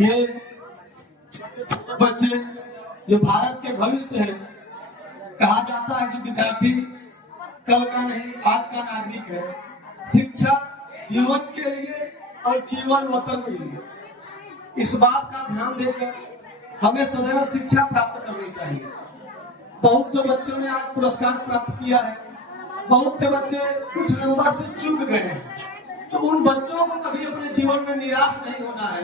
ये बच्चे जो भारत के भविष्य है, कहा जाता है कि विद्यार्थी कल का नहीं आज का नागरिक है। शिक्षा जीवन के लिए और जीवन वतन के लिए, इस बात का ध्यान देकर हमें सदैव शिक्षा प्राप्त करनी चाहिए। बहुत से बच्चों ने आज पुरस्कार प्राप्त किया है, बहुत से बच्चे कुछ नंबर से चूक गए हैं, तो उन बच्चों को कभी अपने जीवन में निराश नहीं होना है,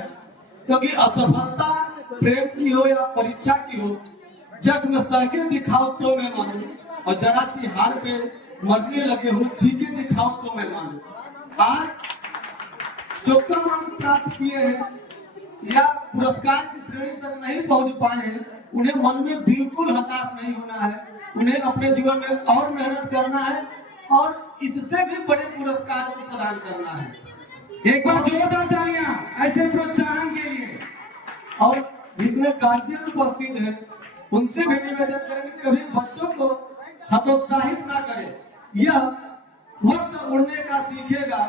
क्योंकि असफलता प्रेम की हो या परीक्षा की हो, जग में सहके दिखाओ तो मैं मानू, और जरा सी हार पे मरने लगे हो जीके दिखाओ तो मैं मानू। आज जो कम अंक प्राप्त किए हैं या पुरस्कार की श्रेणी तक नहीं पहुंच पाए हैं, उन्हें मन में बिल्कुल हताश नहीं होना है। उन्हें अपने जीवन में और मेहनत करना है और इससे भी बड़े पुरस्कार को प्रदान करना है। एक बार जोरदार तालियां ऐसे प्रोत्साहन के लिए। और जितने गार्जियन उपस्थित हैं उनसे भी निवेदन करेंगे कि कभी बच्चों को हतोत्साहित ना करें। यह वक्त उड़ने का सीखेगा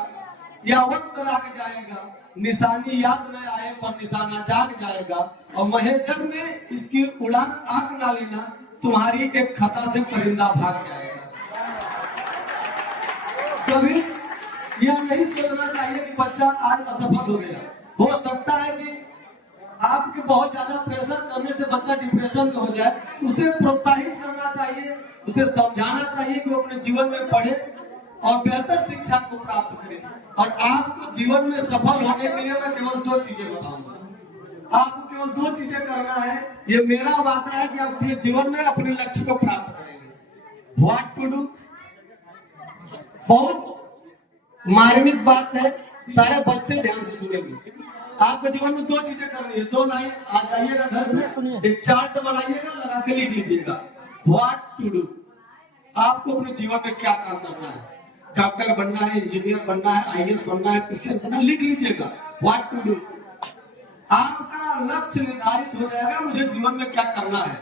या वक्त राग जाएगा, निशानी याद न आए पर निशाना जाग जाएगा, और महे जग में इसकी उड़ान आंख ना लेना, तुम्हारी एक खता से परिंदा भाग जाएगा। कभी यह नहीं सोचना चाहिए कि बच्चा आज असफल हो गया। हो सकता है कि आपके बहुत ज्यादा प्रेशर करने से बच्चा डिप्रेशन में हो जाए, उसे प्रोत्साहित करना चाहिए, उसे समझाना चाहिए कि वो अपने जीवन में पढ़े और बेहतर शिक्षा को प्राप्त करे। और आपको जीवन में सफल होने के लिए मैं केवल दो चीजें बताऊंगा। आपको केवल दो चीजें करना है, ये मेरा वादा है कि आप अपने जीवन में अपने लक्ष्य को प्राप्त करेंगे। व्हाट टू डू, बहुत मार्मिक बात है, सारे बच्चे ध्यान से सुनेंगे। आपको जीवन में दो चीजें करनी है, दो लाइन आ जाइएगा घर में, एक चार्ट बनाइएगा, लगा के लिख लीजिएगा। व्हाट टू डू, आपको अपने जीवन में क्या काम करना है। डॉक्टर बनना है, इंजीनियर बनना है, आईएएस बनना है, पीसीएस बनना है, लिख लीजिएगा व्हाट टू डू। आपका लक्ष्य निर्धारित हो जाएगा, मुझे जीवन में क्या करना है,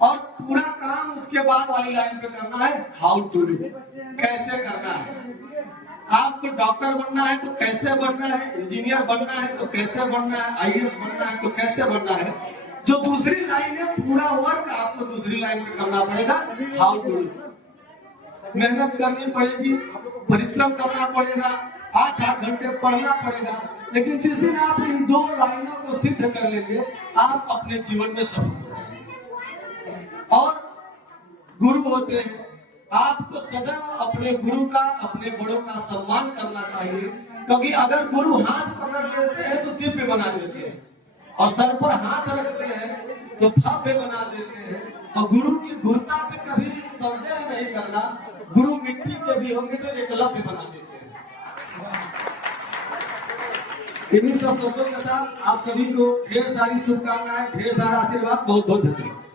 और पूरा काम उसके बाद वाली लाइन पे करना है हाउ टू डू, कैसे करना है। आपको डॉक्टर बनना है तो कैसे बनना है, इंजीनियर बनना है तो कैसे बनना है, आईएएस बनना है तो कैसे बनना है। जो दूसरी लाइन है पूरा वर्क आपको दूसरी लाइन पे करना पड़ेगा, हाउ टू डू। मेहनत करनी पड़ेगी, परिश्रम करना पड़ेगा, 8-8 घंटे पढ़ना पड़ेगा, लेकिन जिस दिन आप इन दो लाइनों को सिद्ध कर लेंगे, आप अपने जीवन में सफल हो जाएंगे। और गुरु होते हैं, आपको सदैव अपने गुरु का, अपने बड़ों का सम्मान करना चाहिए, क्योंकि अगर गुरु हाथ पकड़ लेते हैं तो दिव्य बना देते हैं, और सर पर हाथ रखते हैं तो भव्य बना देते हैं। और गुरु की गुरुता पे कभी संदेह नहीं करना, गुरु मिट्टी के भी होंगे तो एकलव्य बना देते हैं। इन्हीं सब शब्दों के साथ आप सभी को ढेर सारी शुभकामनाएं, ढेर सारा आशीर्वाद, बहुत बहुत धन्यवाद।